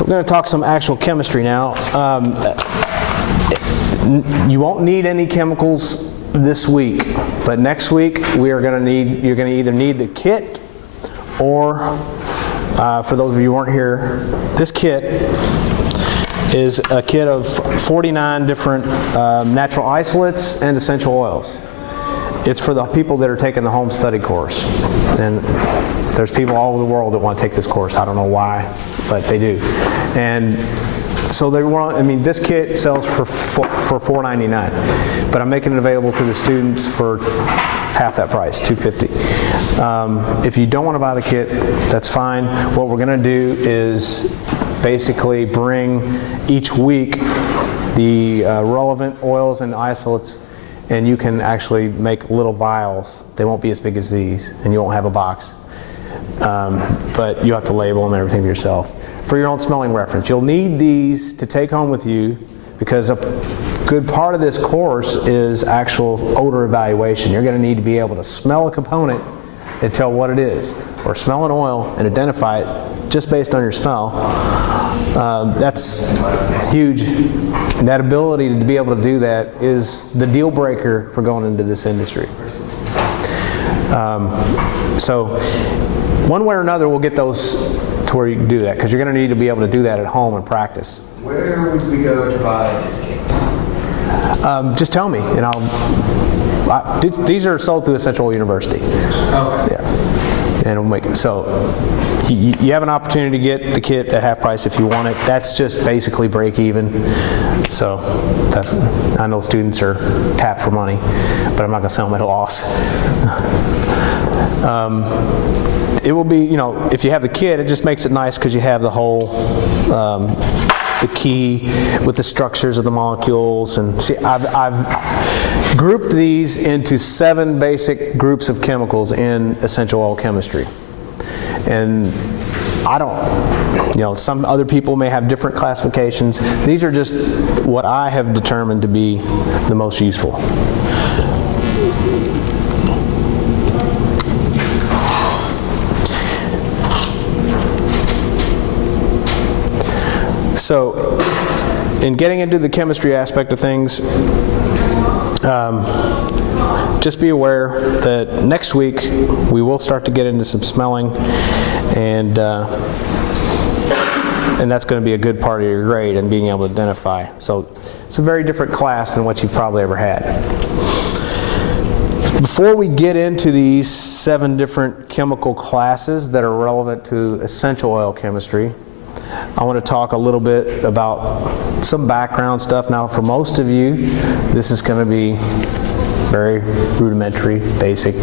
So we're going to talk some actual chemistry now. You won't need any chemicals this week, but next week you're going to either need the kit, or for those of you who weren't here, this kit is a kit of 49 different natural isolates and essential oils. It's for the people that are taking the home study course, and there's people all over the world that want to take this course. I don't know why, but they do. And so they want, I mean, this kit sells for $4.99, but I'm making it available to the students for half that price, $2.50. If you don't want to buy the kit, that's fine. What we're going to do is basically bring each week the relevant oils and isolates, and you can actually make little vials. They won't be as big as these, and you won't have a box. But you have to label them and everything yourself for your own smelling reference. You'll need these to take home with you, because a good part of this course is actual odor evaluation. You're going to need to be able to smell a component and tell what it is, or smell an oil and identify it just based on your smell. That's huge. And that ability to be able to do that is the deal breaker for going into this industry. So one way or another, we'll get those to where you can do that, because you're going to need to be able to do that at home and practice. Where would we go to buy this kit? Just tell me, and these are sold through Essential Oil University. Okay. Yeah, and we'll make it. So you have an opportunity to get the kit at half price if you want it. That's just basically break even. So that's, I know students are tapped for money, but I'm not going to sell them at a loss. It will be, you know, if you have the kit, it just makes it nice because you have the whole, the key with the structures of the molecules. And see, I've grouped these into 7 basic groups of chemicals in essential oil chemistry. And I don't, you know, some other people may have different classifications. These are just what I have determined to be the most useful. So, in getting into the chemistry aspect of things, just be aware that next week we will start to get into some smelling, and that's going to be a good part of your grade and being able to identify. So, it's a very different class than what you've probably ever had. Before we get into these 7 different chemical classes that are relevant to essential oil chemistry, I want to talk a little bit about some background stuff. Now, for most of you, this is going to be very rudimentary, basic,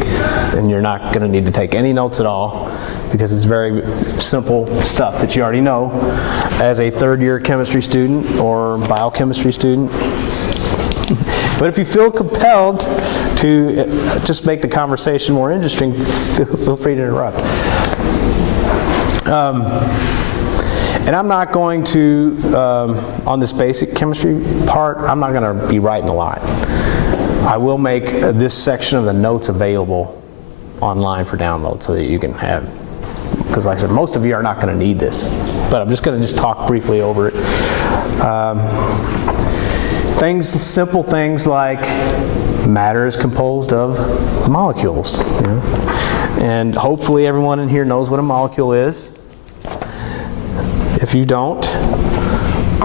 and you're not going to need to take any notes at all, because it's very simple stuff that you already know as a third-year chemistry student or biochemistry student. But if you feel compelled to just make the conversation more interesting, feel free to interrupt. And I'm not going to, on this basic chemistry part, I'm not going to be writing a lot. I will make this section of the notes available online for download so that you can have, because like I said, most of you are not going to need this, but I'm just going to talk briefly over it. Simple things like matter is composed of molecules, you know? And hopefully everyone in here knows what a molecule is. If you don't,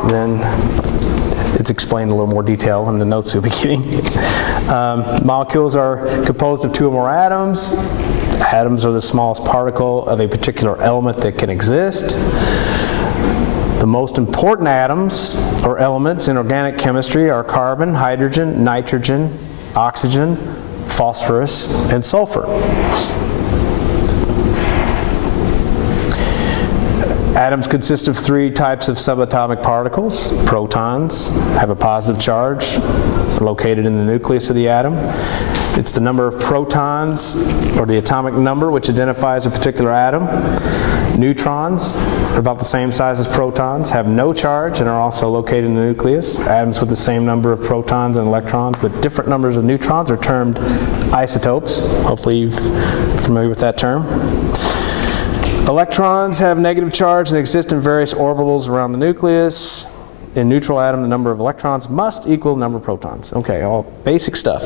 then it's explained in a little more detail in the notes you'll be getting. Molecules are composed of 2 or more atoms. Atoms are the smallest particle of a particular element that can exist. The most important atoms or elements in organic chemistry are carbon, hydrogen, nitrogen, oxygen, phosphorus, and sulfur. Atoms consist of 3 types of subatomic particles. Protons have a positive charge located in the nucleus of the atom. It's the number of protons, or the atomic number, which identifies a particular atom. Neutrons are about the same size as protons, have no charge, and are also located in the nucleus. Atoms with the same number of protons and electrons but different numbers of neutrons are termed isotopes. Hopefully you're familiar with that term. Electrons have negative charge and exist in various orbitals around the nucleus. In neutral atom, the number of electrons must equal the number of protons. Okay, all basic stuff.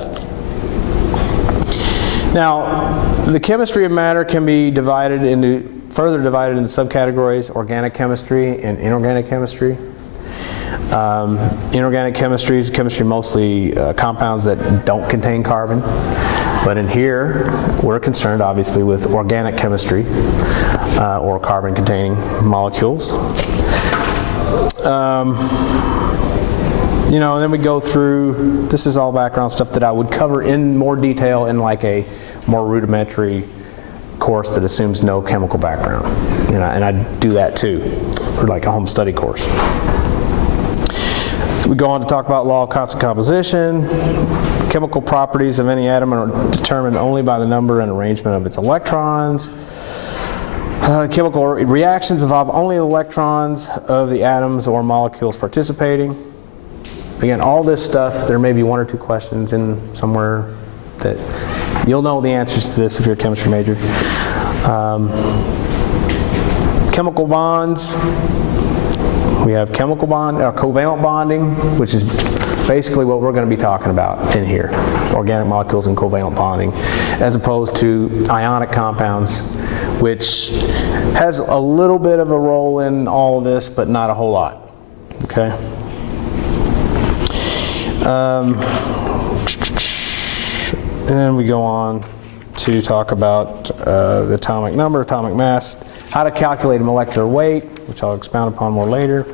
Now, the chemistry of matter can be further divided into subcategories: organic chemistry and inorganic chemistry. Inorganic chemistry is chemistry mostly compounds that don't contain carbon. But in here, we're concerned obviously with organic chemistry or carbon-containing molecules. You know, and then we go through, this is all background stuff that I would cover in more detail in like a more rudimentary course that assumes no chemical background. You know, and I do that too, for like a home study course. So we go on to talk about law of constant composition. Chemical properties of any atom are determined only by the number and arrangement of its electrons. Chemical reactions involve only the electrons of the atoms or molecules participating. Again, all this stuff, there may be one or two questions in somewhere that you'll know the answers to this if you're a chemistry major. Chemical bonds. We have chemical bond, covalent bonding, which is basically what we're going to be talking about in here. Organic molecules and covalent bonding, as opposed to ionic compounds, which has a little bit of a role in all of this, but not a whole lot. Okay? And then we go on to talk about the atomic number, atomic mass, how to calculate a molecular weight, which I'll expound upon more later.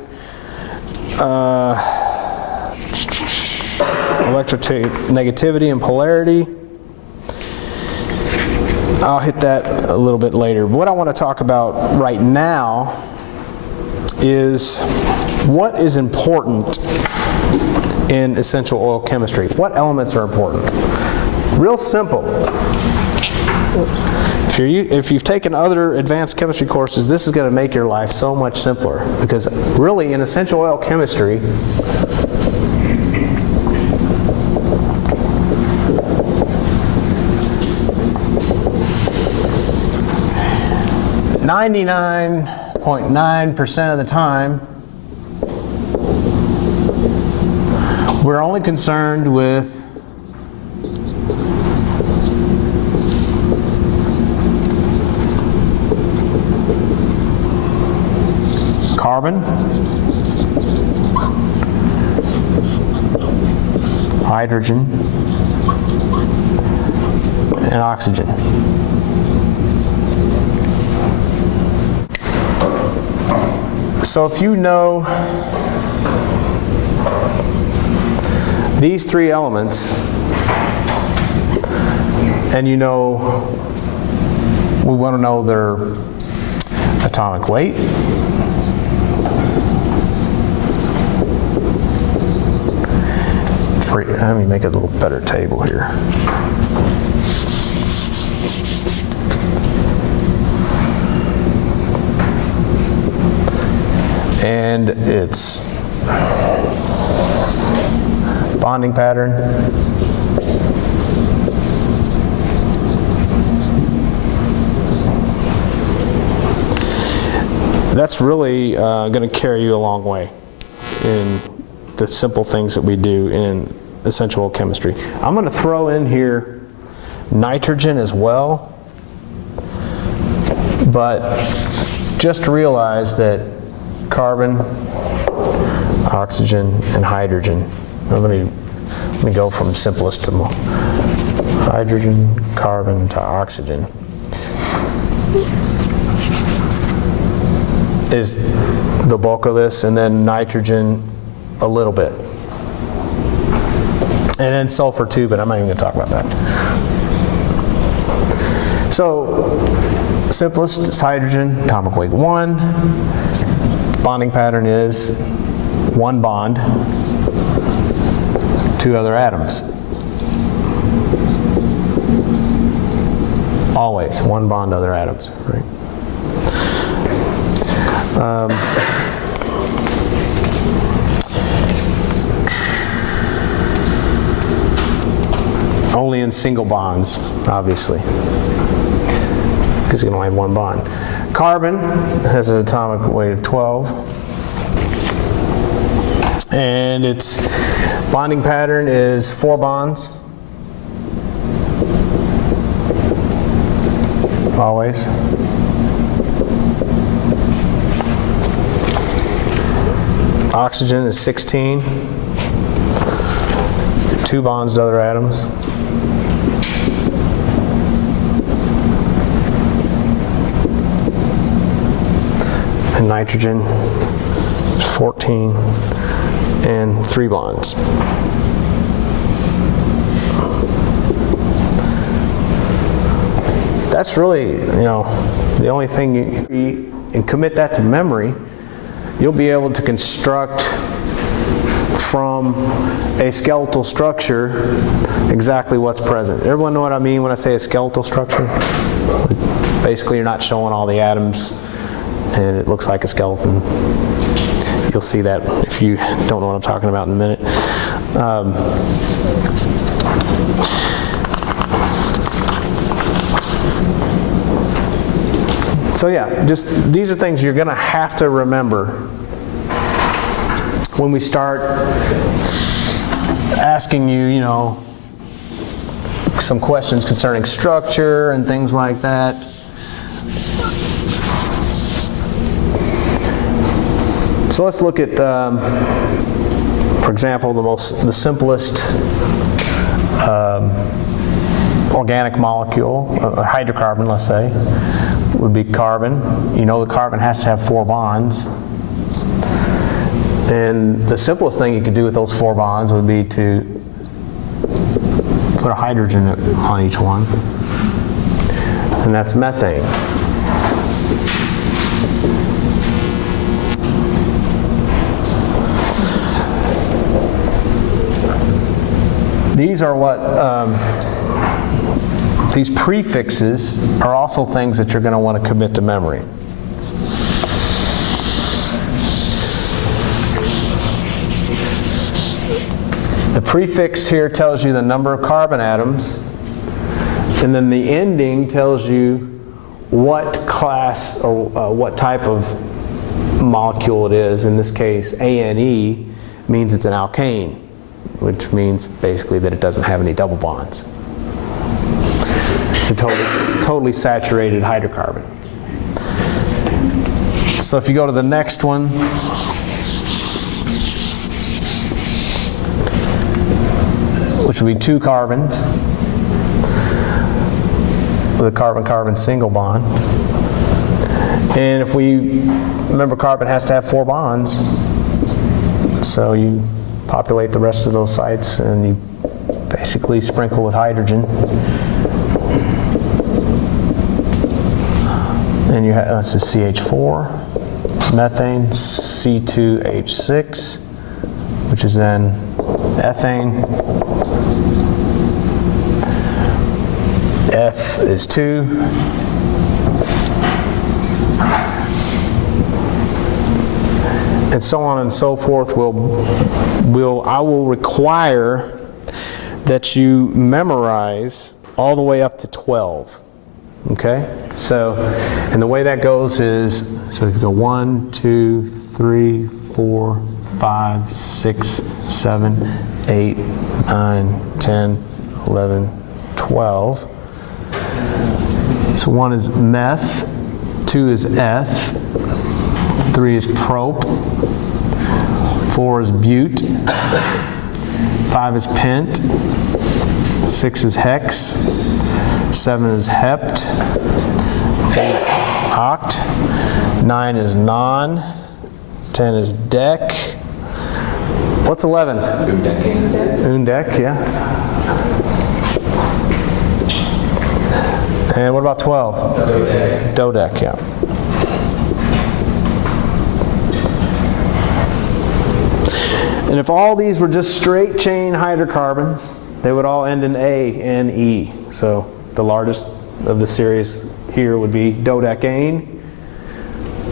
Electronegativity and polarity. I'll hit that a little bit later. But what I want to talk about right now is what is important in essential oil chemistry. What elements are important? Real simple. If you've taken other advanced chemistry courses, this is going to make your life so much simpler. Because really, in essential oil chemistry, .9% of the time, we're only concerned with carbon, hydrogen, and oxygen. So if you know these three elements, and you know, we want to know their atomic weight, let me make a little better table here. And its bonding pattern. That's really going to carry you a long way in the simple things that we do in essential oil chemistry. I'm going to throw in here nitrogen as well, but just realize that carbon, oxygen, and hydrogen. Now let me go from simplest to more. Hydrogen, carbon to oxygen is the bulk of this, and then nitrogen a little bit. And then sulfur too, but I'm not even going to talk about that. So, simplest is hydrogen, atomic weight 1. Bonding pattern is one bond, two other atoms. Always one bond, other atoms, right? Only in single bonds, obviously. because you can only have one bond. Carbon has an atomic weight of 12. And its bonding pattern is 4 bonds. Always. Oxygen is 16. 2 bonds to other atoms. And nitrogen is 14 and 3 bonds. That's really, the only thing and commit that to memory, you'll be able to construct from a skeletal structure exactly what's present. Everyone know what I mean when I say a skeletal structure? Basically, you're not showing all the atoms and it looks like a skeleton. You'll see that if you don't know what I'm talking about in a minute. So yeah, just these are things you're going to have to remember when we start asking you, some questions concerning structure and things like that. So let's look at, for example, the simplest organic molecule, a hydrocarbon, let's say, would be carbon. The carbon has to have 4 bonds. And the simplest thing you could do with those 4 bonds would be to put a hydrogen on each one. And that's methane. These are what, these prefixes are also things that you're going to want to commit to memory. The prefix here tells you the number of carbon atoms, and then the ending tells you what class or what type of molecule it is. In this case, ANE means it's an alkane, which means basically that it doesn't have any double bonds. It's a totally saturated hydrocarbon. So if you go to the next one, which would be 2 carbons with a carbon-carbon single bond. And if we remember, carbon has to have 4 bonds, so you populate the rest of those sites and you basically sprinkle with hydrogen. And you have, this is CH4, methane, C2H6, which is then ethane. F is 2. And so on and so forth. I will require that you memorize all the way up to 12. Okay? So, and the way that goes is, so if you go 1, 2, 3, 4, 5, 6, 7, 8, 9, 10, 11, 12. So 1 is meth, 2 is eth, 3 is prop, 4 is but, 5 is pent, 6 is hex, 7 is hept, 8 oct, 9 is non, 10 is dec. What's 11? Undec, yeah. And what about 12? Dodec. Dodec, yeah. And if all these were just straight chain hydrocarbons, they would all end in A and E. So the largest of the series here would be dodecane,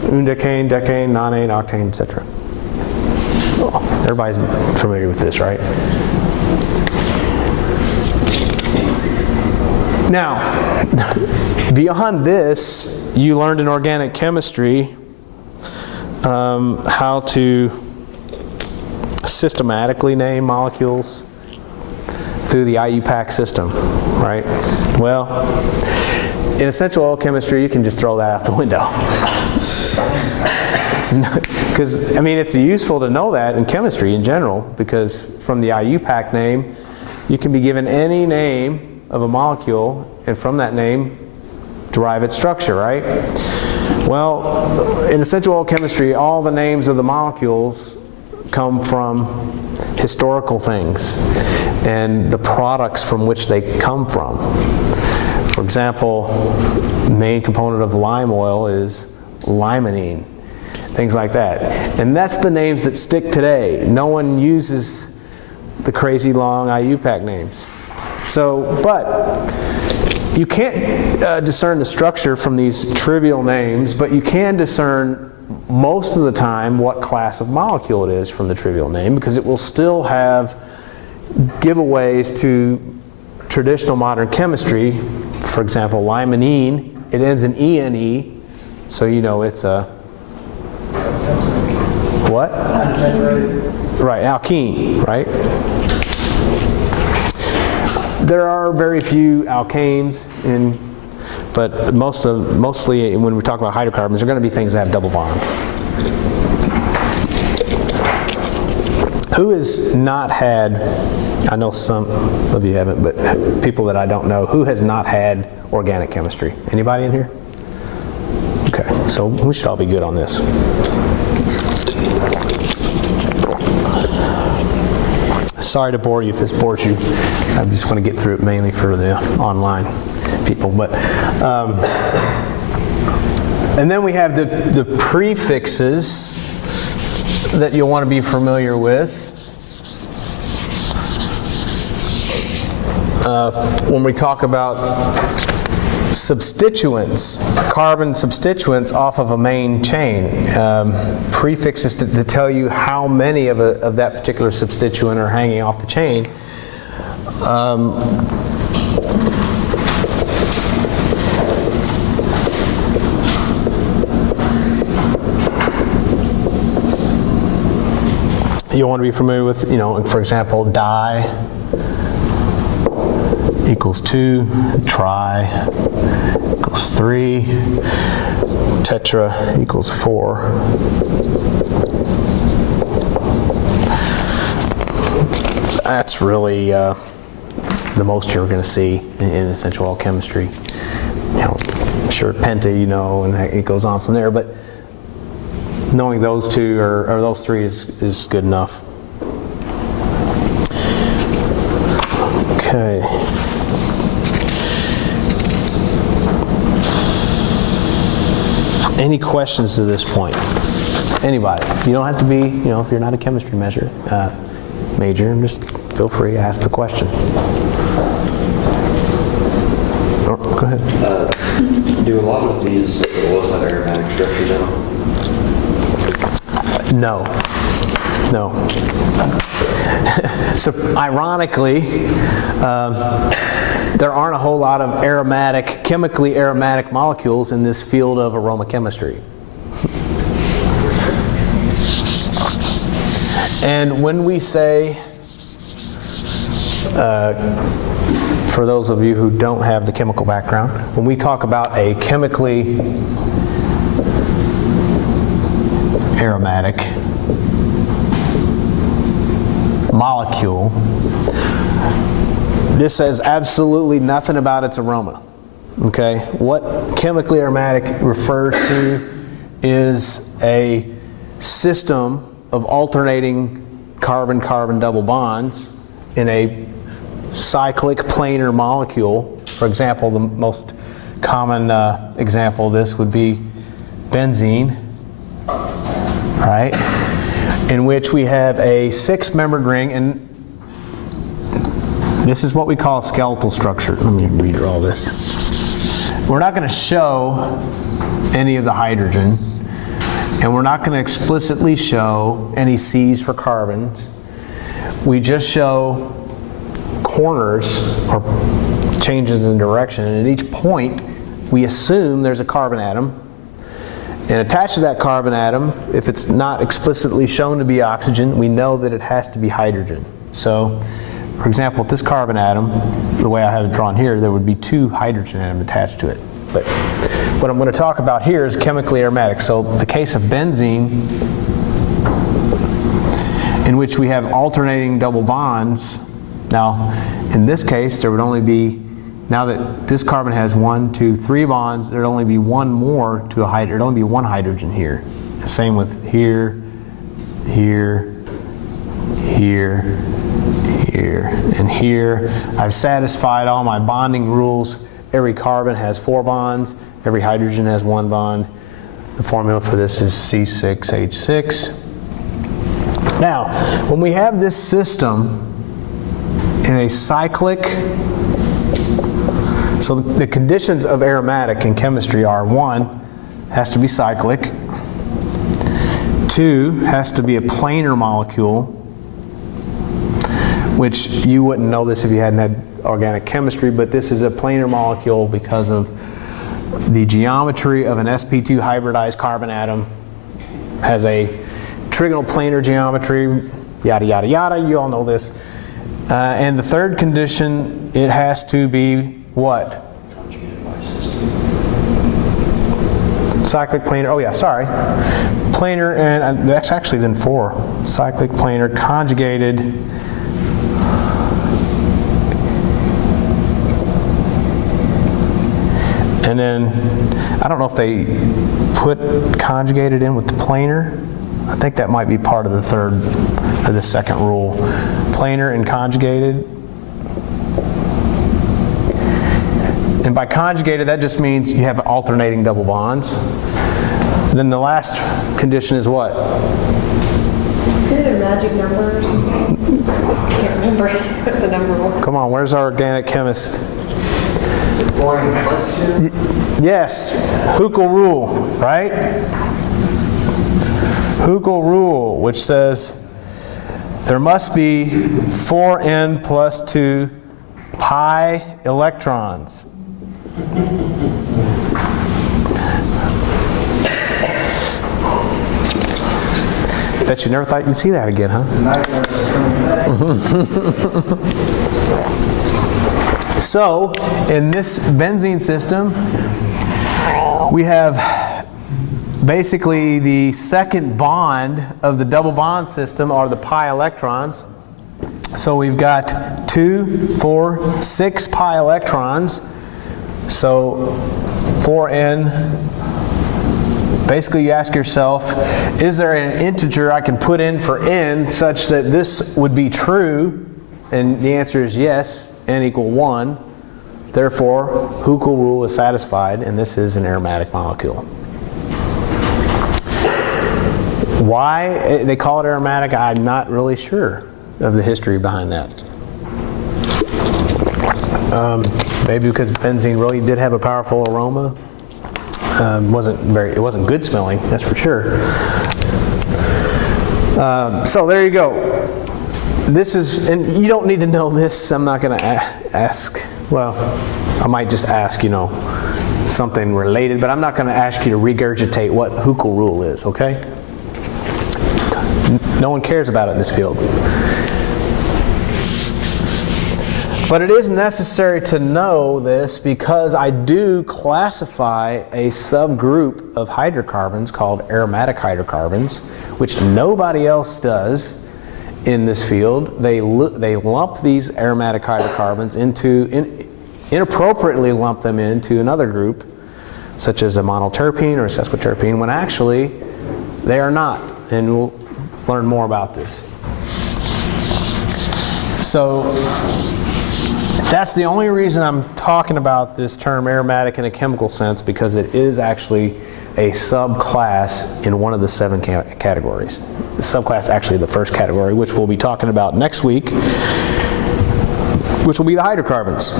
undecane, decane, nonane, octane, etc. Everybody's familiar with this, right? Now, Beyond this, you learned in organic chemistry how to systematically name molecules through the IUPAC system, right? Well, in essential oil chemistry, you can just throw that out the window. Because, I mean, it's useful to know that in chemistry in general, because from the IUPAC name, you can be given any name of a molecule, and from that name, derive its structure, right? Well, in essential oil chemistry, all the names of the molecules come from historical things and the products from which they come from. For example, the main component of lime oil is limonene, things like that. And that's the names that stick today. No one uses the crazy long IUPAC names. So, but you can't discern the structure from these trivial names, but you can discern most of the time what class of molecule it is from the trivial name, because it will still have giveaways to traditional modern chemistry. For example, limonene, it ends in ENE, so you know it's a what? Right, alkene, right? There are very few alkanes but mostly when we talk about hydrocarbons, they're going to be things that have double bonds. Who has not had, I know some of you haven't, but people that I don't know, who has not had organic chemistry? Anybody in here? Okay, so we should all be good on this. Sorry to bore you if this bores you. I just want to get through it mainly for the online people. But and then we have the prefixes that you'll want to be familiar with. When we talk about substituents, carbon substituents off of a main chain, prefixes to tell you how many of that particular substituent are hanging off the chain. You'll want to be familiar with, for example, di equals 2, tri equals 3, tetra equals 4. That's really the most you're going to see in essential oil chemistry. Sure, penta, and it goes on from there, but knowing those two or those three is good enough. Okay. Any questions to this point? Anybody? You don't have to be, if you're not a chemistry major, just feel free to ask the question. Oh, go ahead. Do a lot of these oils have aromatic structures in them? No. So ironically, there aren't a whole lot of chemically aromatic molecules in this field of aromachometry. And when we say, for those of you who don't have the chemical background, when we talk about a chemically aromatic molecule, this says absolutely nothing about its aroma. Okay? What chemically aromatic refers to is a system of alternating carbon-carbon double bonds in a cyclic planar molecule. For example, the most common example of this would be benzene, right? In which we have a 6-membered ring, and this is what we call a skeletal structure. Let me redraw this. We're not going to show any of the hydrogen, and we're not going to explicitly show any C's for carbons. We just show corners or changes in direction, and at each point we assume there's a carbon atom. And attached to that carbon atom, if it's not explicitly shown to be oxygen, we know that it has to be hydrogen. So, for example, with this carbon atom, the way I have it drawn here, there would be 2 hydrogen atoms attached to it. But what I'm going to talk about here is chemically aromatic. So the case of benzene, in which we have alternating double bonds. Now, in this case, there would only be, now that this carbon has 1, 2, 3 bonds, there would only be 1 more to a hydrogen. There would only be 1 hydrogen here. The same with here, here, here, here, and here. I've satisfied all my bonding rules. Every carbon has 4 bonds. Every hydrogen has 1 bond. The formula for this is C6H6. Now, when we have this system in a cyclic, so the conditions of aromatic in chemistry are: 1, has to be cyclic; 2, has to be a planar molecule, which you wouldn't know this if you hadn't had organic chemistry, but this is a planar molecule because of the geometry of an sp2 hybridized carbon atom. Has a trigonal planar geometry, yada yada yada, you all know this. And the third condition, it has to be what? Conjugated by system. Cyclic planar, oh yeah, sorry. Planar, and that's actually then 4. Cyclic planar conjugated. And then, I don't know if they put conjugated in with the planar. I think that might be part of the second rule. Planar and conjugated. And by conjugated, that just means you have alternating double bonds. Then the last condition is what? Is it a magic number or something? I can't remember what the number was. Come on, where's our organic chemist? 4 and plus 2? Yes, Huckel rule, right? Huckel rule, which says there must be 4n plus 2 pi electrons. Bet you never thought you'd see that again, huh? So, in this benzene system, we have basically the second bond of the double bond system are the pi electrons. So we've got 2, 4, 6 pi electrons. So 4n, basically you ask yourself, is there an integer I can put in for n such that this would be true? And the answer is yes, n equal 1. Therefore, Huckel rule is satisfied, and this is an aromatic molecule. Why they call it aromatic, I'm not really sure of the history behind that. Maybe because benzene really did have a powerful aroma. It wasn't good smelling, that's for sure. So there you go. This is, and you don't need to know this. I'm not going to ask. Well, I might just ask, something related, but I'm not going to ask you to regurgitate what Huckel rule is. Okay? No one cares about it in this field. But it is necessary to know this because I do classify a subgroup of hydrocarbons called aromatic hydrocarbons, which nobody else does in this field. They lump these aromatic hydrocarbons inappropriately lump them into another group, such as a monoterpene or a sesquiterpene, when actually they are not. And we'll learn more about this. So that's the only reason I'm talking about this term aromatic in a chemical sense, because it is actually a subclass in one of the 7 categories. The subclass actually the first category, which we'll be talking about next week, which will be the hydrocarbons.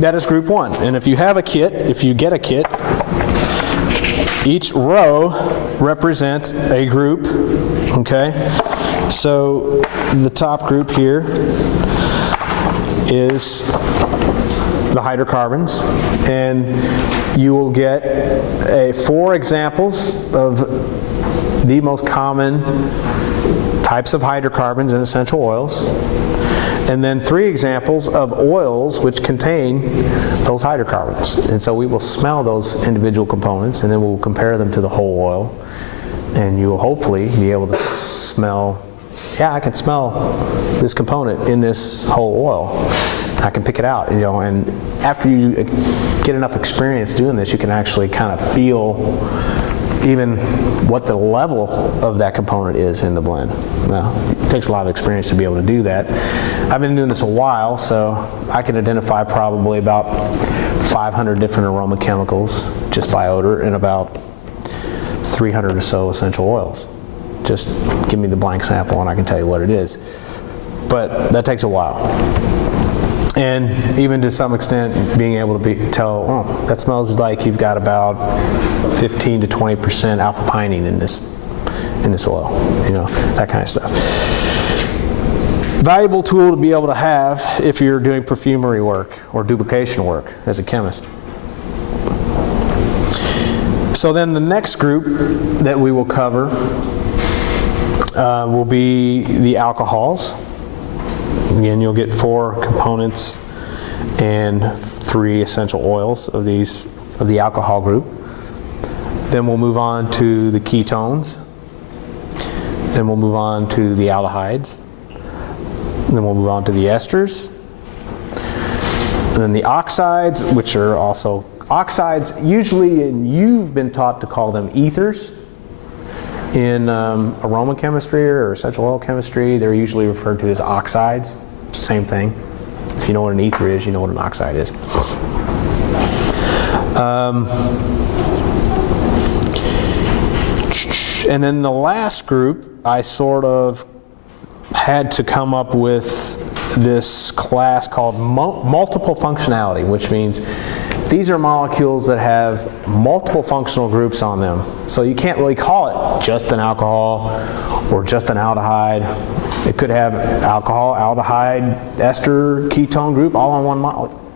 That is group 1. And if you get a kit, each row represents a group, okay? So the top group here is the hydrocarbons, and you will get 4 examples of the most common types of hydrocarbons and essential oils, and then 3 examples of oils which contain those hydrocarbons. And so we will smell those individual components, and then we'll compare them to the whole oil, and you will hopefully be able to smell, yeah, I can smell this component in this whole oil. I can pick it out, you know, and after you get enough experience doing this, you can actually kind of feel even what the level of that component is in the blend. Now, it takes a lot of experience to be able to do that. I've been doing this a while, so I can identify probably about 500 different aroma chemicals just by odor and about 300 or so essential oils. Just give me the blank sample and I can tell you what it is. But that takes a while. And even to some extent, being able to tell, oh, that smells like you've got about 15 to 20% alpha pinene in this oil, you know, that kind of stuff. Valuable tool to be able to have if you're doing perfumery work or duplication work as a chemist. So then the next group that we will cover will be the alcohols. Again, you'll get 4 components and 3 essential oils of the alcohol group. Then we'll move on to the ketones. Then we'll move on to the aldehydes. Then we'll move on to the esters. And then the oxides, which are also oxides, usually you've been taught to call them ethers. In aroma chemistry or essential oil chemistry, they're usually referred to as oxides. Same thing. If you know what an ether is, you know what an oxide is. And then the last group, I sort of had to come up with this class called multiple functionality, which means these are molecules that have multiple functional groups on them. So you can't really call it just an alcohol or just an aldehyde. It could have alcohol, aldehyde, ester, ketone group all on one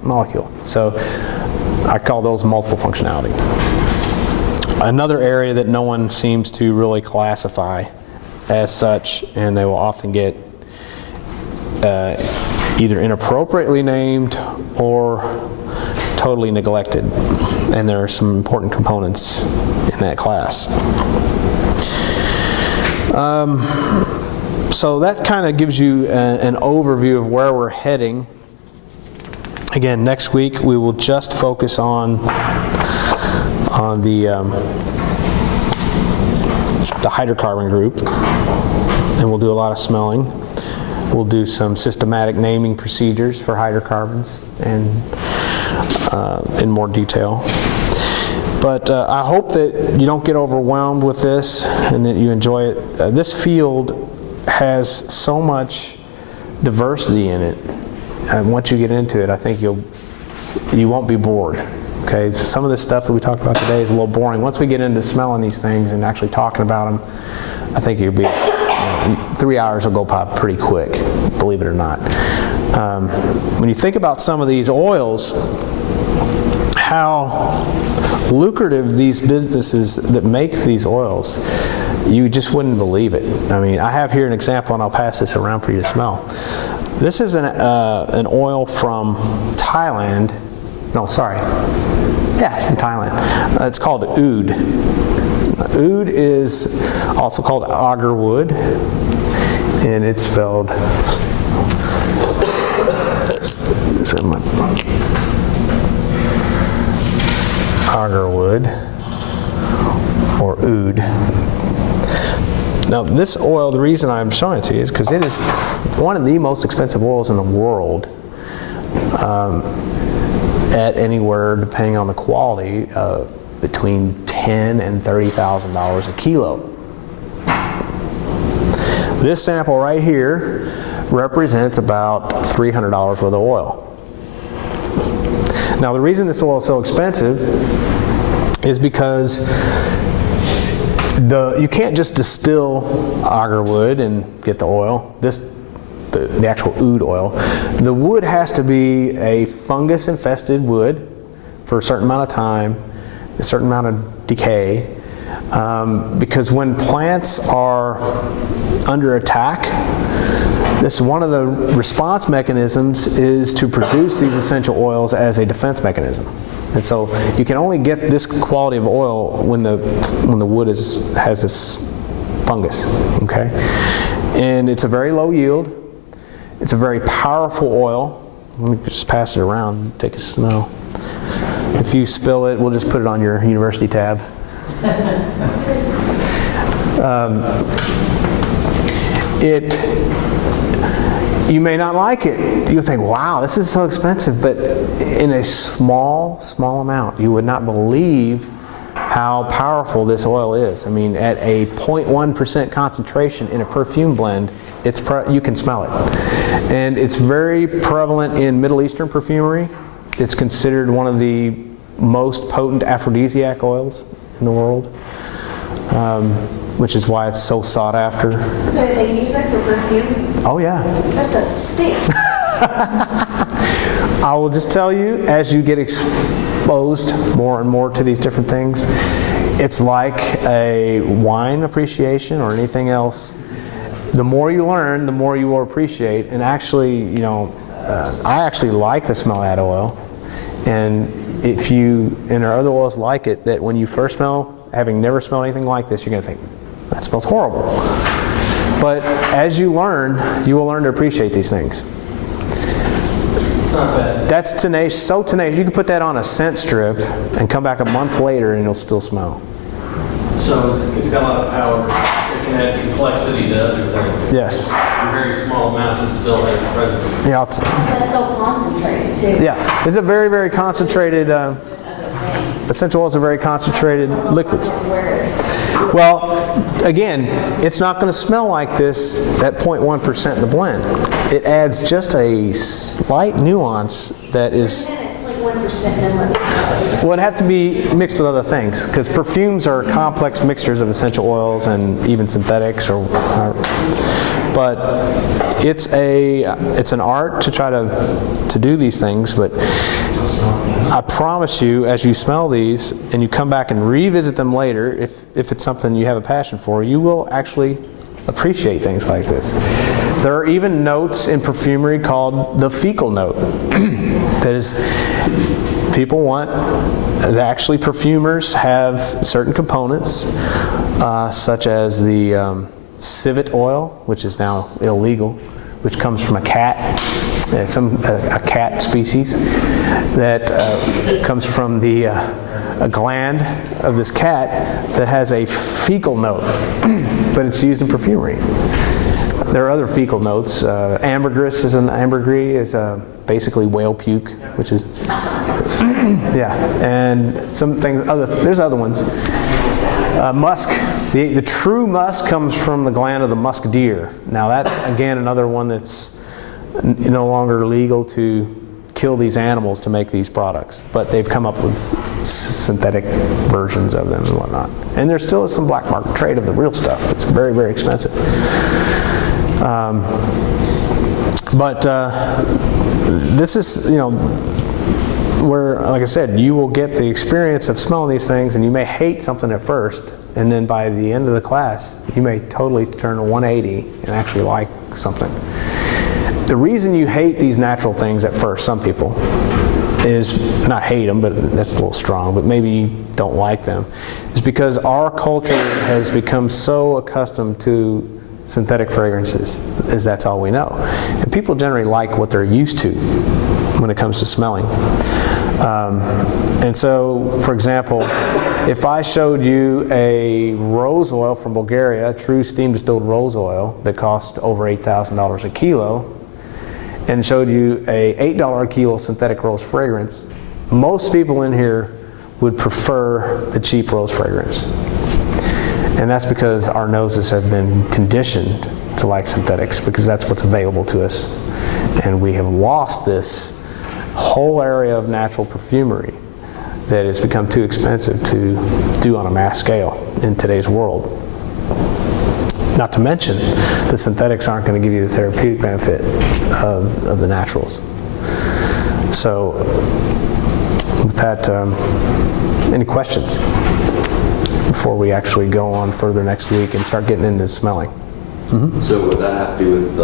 molecule. So I call those multiple functionality. Another area that no one seems to really classify as such, and they will often get either inappropriately named or totally neglected, and there are some important components in that class. So that kind of gives you an overview of where we're heading. Again, next week we will just focus on the hydrocarbon group, and we'll do a lot of smelling. We'll do some systematic naming procedures for hydrocarbons and in more detail. But I hope that you don't get overwhelmed with this and that you enjoy it. This field has so much diversity in it, and once you get into it, I think you won't be bored. Okay, some of the stuff that we talked about today is a little boring. Once we get into smelling these things and actually talking about them, I think you'll be 3 hours will go by pretty quick, believe it or not. When you think about some of these oils, how lucrative these businesses that make these oils, you just wouldn't believe it. I mean, I have here an example, and I'll pass this around for you to smell. This is an oil from Thailand. No, sorry. Yeah, it's from Thailand. It's called oud. Oud is also called agarwood, and it's spelled agarwood or oud. Now this oil, the reason I'm showing it to you is because it is one of the most expensive oils in the world, at anywhere, depending on the quality, between $10,000 and $30,000 a kilo. This sample right here represents about $300 worth of oil. Now the reason this oil is so expensive is because you can't just distill agarwood and get the oil. the actual oud oil. The wood has to be a fungus-infested wood for a certain amount of time, a certain amount of decay, because when plants are under attack, this is one of the response mechanisms is to produce these essential oils as a defense mechanism. And so you can only get this quality of oil when the wood has this fungus, okay? And it's a very low yield. It's a very powerful oil. Let me just pass it around, take a smell. If you spill it, we'll just put it on your university tab. You may not like it. You'll think, wow, this is so expensive, but in a small amount, you would not believe how powerful this oil is. I mean, at a 0.1% concentration in a perfume blend, you can smell it. And it's very prevalent in Middle Eastern perfumery. It's considered one of the most potent aphrodisiac oils in the world, which is why it's so sought after. They use that for perfume? Oh yeah. That stuff stinks. I will just tell you, as you get exposed more and more to these different things, it's like a wine appreciation or anything else. The more you learn, the more you will appreciate. And actually, you know, I actually like the smell of that oil. And there are other oils like it that when you first smell, having never smelled anything like this, you're going to think, that smells horrible. But as you learn, you will learn to appreciate these things. It's not bad. That's tenacious, so tenacious. You can put that on a scent strip and come back a month later and it'll still smell. So it's got a lot of power. It can add complexity to other things. Yes. In very small amounts, it still has a presence. Yeah, That's so concentrated too. yeah, it's a very, very concentrated, essential oils are very concentrated liquids. Well, again, it's not going to smell like this at 0.1% in the blend. It adds just a slight nuance that is... It's like 1% then Well, it'd have to be mixed with other things, because perfumes are complex mixtures of essential oils and even synthetics. But it's an art to try to do these things. But I promise you, as you smell these and you come back and revisit them later, if it's something you have a passion for, you will actually appreciate things like this. There are even notes in perfumery called the fecal note. That is, people want, actually perfumers have certain components, such as the civet oil, which is now illegal, which comes from a cat, a cat species that comes from a gland of this cat that has a fecal note, but it's used in perfumery. There are other fecal notes. Ambergris is basically whale puke, which is yeah, and some things. There's other ones. Musk. The true musk comes from the gland of the musk deer. Now that's again another one that's no longer legal to kill these animals to make these products, but they've come up with synthetic versions of them and whatnot. And there still is some black market trade of the real stuff. It's very, very expensive. This is, where, like I said, you will get the experience of smelling these things, and you may hate something at first, and then by the end of the class, you may totally turn a 180 and actually like something. The reason you hate these natural things at first, some people, is not hate them, but that's a little strong, but maybe you don't like them, is because our culture has become so accustomed to synthetic fragrances, as that's all we know. And people generally like what they're used to when it comes to smelling. And so, for example, if I showed you a rose oil from Bulgaria, a true steam distilled rose oil that cost over $8,000 a kilo, and showed you a $8 a kilo synthetic rose fragrance, most people in here would prefer the cheap rose fragrance. And that's because our noses have been conditioned to like synthetics, because that's what's available to us. And we have lost this whole area of natural perfumery that has become too expensive to do on a mass scale in today's world. Not to mention, the synthetics aren't going to give you the therapeutic benefit of the naturals. So, with that, any questions before we actually go on further next week and start getting into smelling? So would that have to do with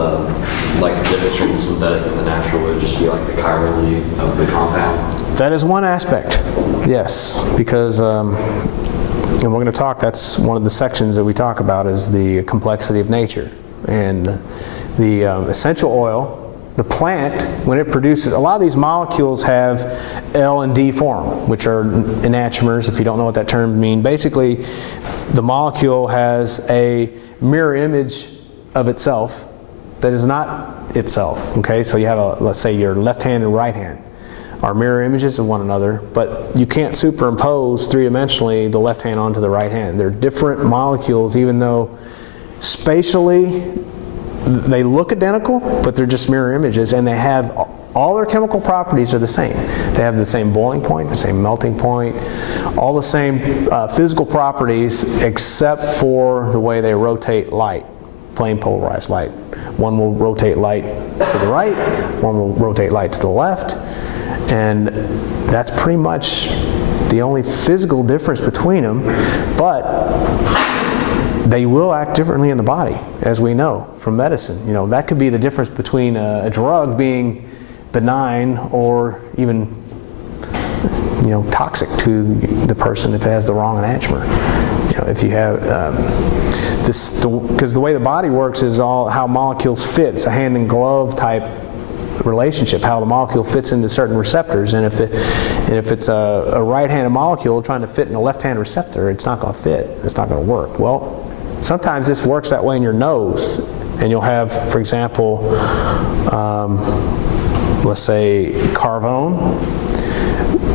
like the difference between the synthetic and the natural? Would it just be like the chirality of the compound? That is one aspect, yes, because, and we're going to talk, that's one of the sections that we talk about is the complexity of nature. And the essential oil, the plant, when it produces, a lot of these molecules have L and D form, which are enantiomers, if you don't know what that term means. Basically, the molecule has a mirror image of itself that is not itself, okay? So you have, let's say your left hand and right hand are mirror images of one another, but you can't superimpose three-dimensionally the left hand onto the right hand. They're different molecules, even though spatially they look identical, but they're just mirror images, and they have all their chemical properties are the same. They have the same boiling point, the same melting point, all the same physical properties except for the way they rotate light, plane polarized light. One will rotate light to the right, one will rotate light to the left, and that's pretty much the only physical difference between them, but they will act differently in the body, as we know from medicine. You know, that could be the difference between a drug being benign or even, you know, toxic to the person if it has the wrong enantiomer. You know, if you have because the way the body works is all how molecules fit. It's a hand and glove type relationship, how the molecule fits into certain receptors, and if it's a right-handed molecule trying to fit in a left-hand receptor, it's not going to fit. It's not going to work. Well, sometimes this works that way in your nose, and you'll have, for example, let's say carvone,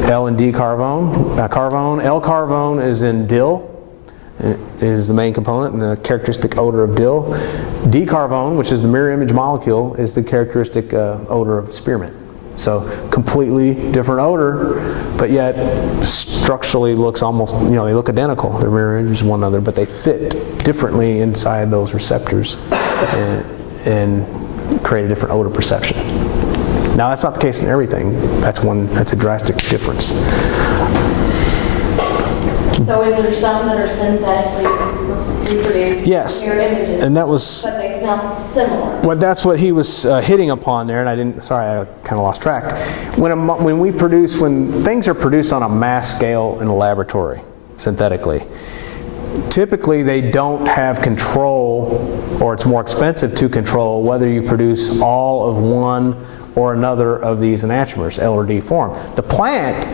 L and D carvone. Carvone, L-carvone is in dill. It is the main component and the characteristic odor of dill. D-carvone, which is the mirror image molecule, is the characteristic odor of spearmint. So completely different odor, but yet structurally looks almost, you know, they look identical. They're mirror images of one another, but they fit differently inside those receptors and create a different odor perception. Now that's not the case in everything. That's a drastic difference. So is there some that are synthetically reproduced? Yes, Mirror images, and that was, but they smell similar. well, that's what he was hitting upon there, and I kind of lost track. When things are produced on a mass scale in a laboratory, synthetically, typically they don't have control, or it's more expensive to control whether you produce all of one or another of these enantiomers, L or D form. The plant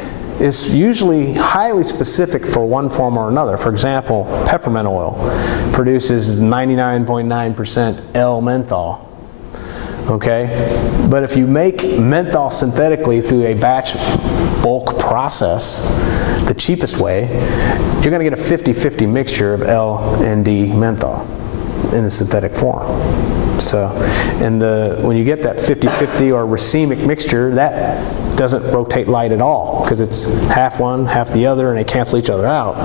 is usually highly specific for one form or another. For example, peppermint oil produces 99.9% L-menthol. Okay? But if you make menthol synthetically through a batch bulk process, the cheapest way, you're going to get a 50-50 mixture of L and D menthol in the synthetic form. So, and when you get that 50-50 or racemic mixture, that doesn't rotate light at all because it's half one, half the other, and they cancel each other out.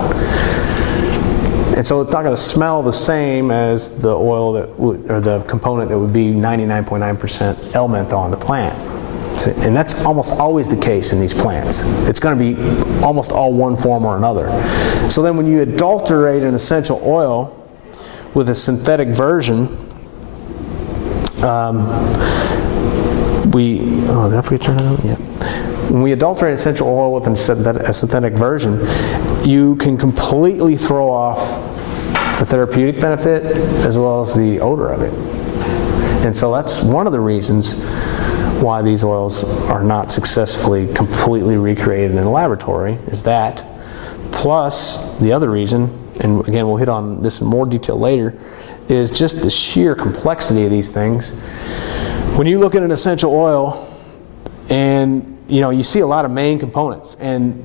And so it's not going to smell the same as the oil or the component that would be 99.9% L-menthol in the plant. So, and that's almost always the case in these plants. It's going to be almost all one form or another. So then when you adulterate an essential oil with a synthetic version, when we adulterate essential oil with a synthetic version, you can completely throw off the therapeutic benefit as well as the odor of it. And so that's one of the reasons why these oils are not successfully completely recreated in a laboratory, is that. Plus, the other reason, and again we'll hit on this in more detail later, is just the sheer complexity of these things. When you look at an essential oil, and you see a lot of main components, and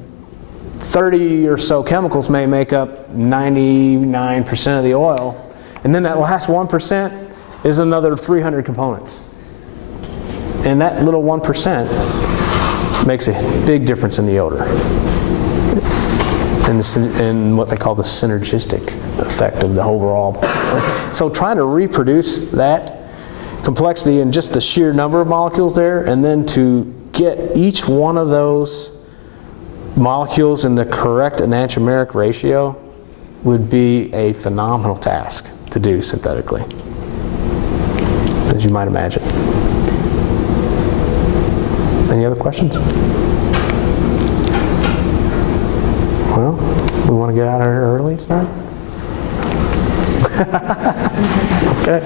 30 or so chemicals may make up 99% of the oil, and then that last 1% is another 300 components. And that little 1% makes a big difference in the odor, and what they call the synergistic effect of the overall. So trying to reproduce that complexity and just the sheer number of molecules there, and then to get each one of those molecules in the correct enantiomeric ratio would be a phenomenal task to do synthetically, as you might imagine. Any other questions? Well, we want to get out of here early tonight? Okay.